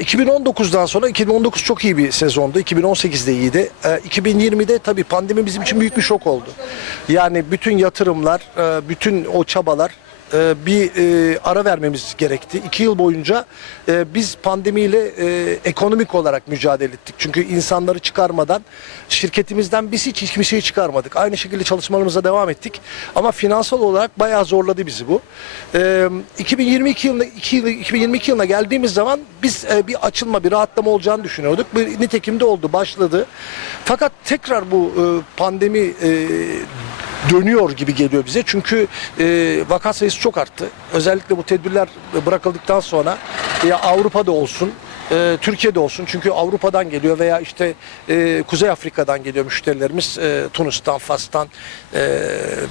2019'dan sonra 2019 çok iyi bir sezondu. 2018 de iyiydi. Ee, 2020'de tabii pandemi bizim için büyük bir şok oldu. Yani bütün yatırımlar, e, bütün o çabalar e, bir e, ara vermemiz gerekti. İki yıl boyunca e, biz pandemiyle ekonomik olarak mücadele ettik. Çünkü insanları çıkarmadan şirketimizden biz hiç hiçbir şey çıkarmadık. Aynı şekilde çalışmalarımıza devam ettik. Ama finansal olarak bayağı zorladı bizi bu. E, 2022 yılına, iki yıl- 2022 yılına geldiğimiz zaman biz bir açılma, bir rahatlama olacağını düşünüyorduk. Bir nitekim de oldu, başladı. Fakat tekrar bu pandemi dönüyor gibi geliyor bize. Çünkü e, vaka sayısı çok arttı. Özellikle bu tedbirler bırakıldıktan sonra ya Avrupa'da olsun, e, Türkiye'de olsun. Çünkü Avrupa'dan geliyor veya işte e, Kuzey Afrika'dan geliyor müşterilerimiz. E, Tunus'tan, Fas'tan e,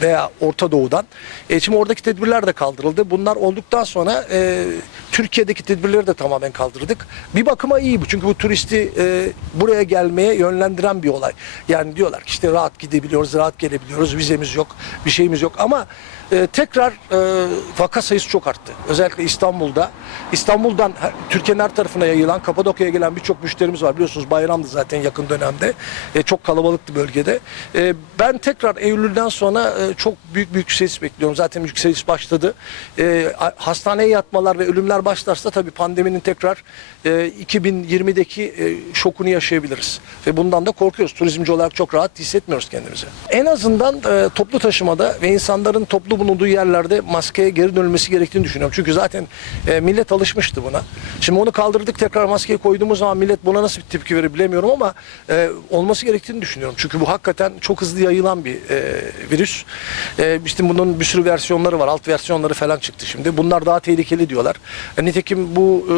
veya Orta Doğu'dan. E, şimdi oradaki tedbirler de kaldırıldı. Bunlar olduktan sonra e, Türkiye'deki tedbirleri de tamamen kaldırdık. Bir bakıma iyi bu. Çünkü bu turisti e, buraya gelmeye yönlendiren bir olay. Yani diyorlar ki işte rahat gidebiliyoruz, rahat gelebiliyoruz, vizemiz yok, bir şeyimiz yok. Ama e, tekrar e, vaka sayısı çok arttı. Özellikle İstanbul'da. İstanbul'dan Türkiye'nin her tarafına yayılan, Kapadokya'ya gelen birçok müşterimiz var. Biliyorsunuz bayramdı zaten yakın dönemde. E, çok kalabalıktı bölgede. E, ben tekrar Eylül'den sonra e, çok büyük bir yükseliş bekliyorum. Zaten yükseliş başladı. E, hastaneye yatmalar ve ölümler başlarsa tabii pandeminin tekrar e, 2020'deki e, şokunu yaşayabiliriz. Ve bundan da korkuyoruz. Turizmci olarak çok rahat hissetmiyoruz kendimizi. En azından e, toplu taşımada ve insanların toplu bulunduğu yerlerde maskeye geri dönülmesi gerektiğini düşünüyorum. Çünkü zaten e, millet alışmıştı buna. Şimdi onu kaldırdık tekrar maskeyi koyduğumuz zaman millet buna nasıl bir tepki verir bilemiyorum ama e, olması gerektiğini düşünüyorum. Çünkü bu hakikaten çok hızlı yayılan bir e, virüs. E, işte bunun bir sürü versiyonları var. Alt versiyonları falan çıktı şimdi. Bunlar daha tehlikeli diyorlar. E, nitekim bu e,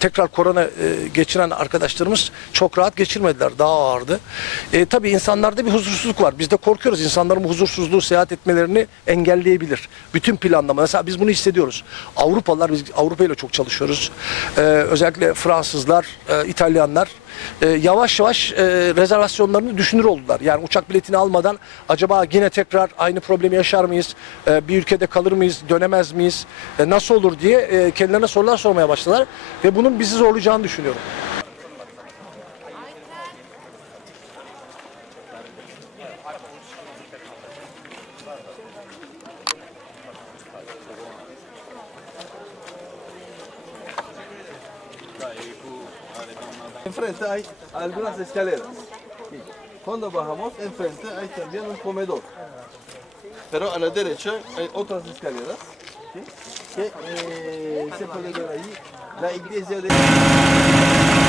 tekrar korona e, geçiren arkadaşlarımız çok rahat geçirmediler. Daha ağırdı. E, tabii insanlarda bir huzursuzluk var. Biz de korkuyoruz. İnsanların bu huzursuzluğu seyahat etmelerini engelleyebilir. Bütün planlama. Mesela biz bunu hissediyoruz. Avrupalılar, biz Avrupa ile çok çalışıyoruz. E, özellikle Fransızlar, e, İtalyanlar e, yavaş yavaş e, rezervasyonlarını düşünür oldular. Yani uçak biletini almadan acaba yine tekrar aynı problemi yaşar mıyız? E, bir ülkede kalır mıyız? Dönemez miyiz? E, nasıl olur diye e, kendilerine sorular sormaya başladılar. Ve bunun bizi zorlayacağını düşünüyorum. Enfrente hay algunas escaleras. Cuando bajamos, enfrente hay también un comedor. Pero a la derecha hay otras escaleras. ¿sí? Que eh, se puede ver ahí la iglesia de...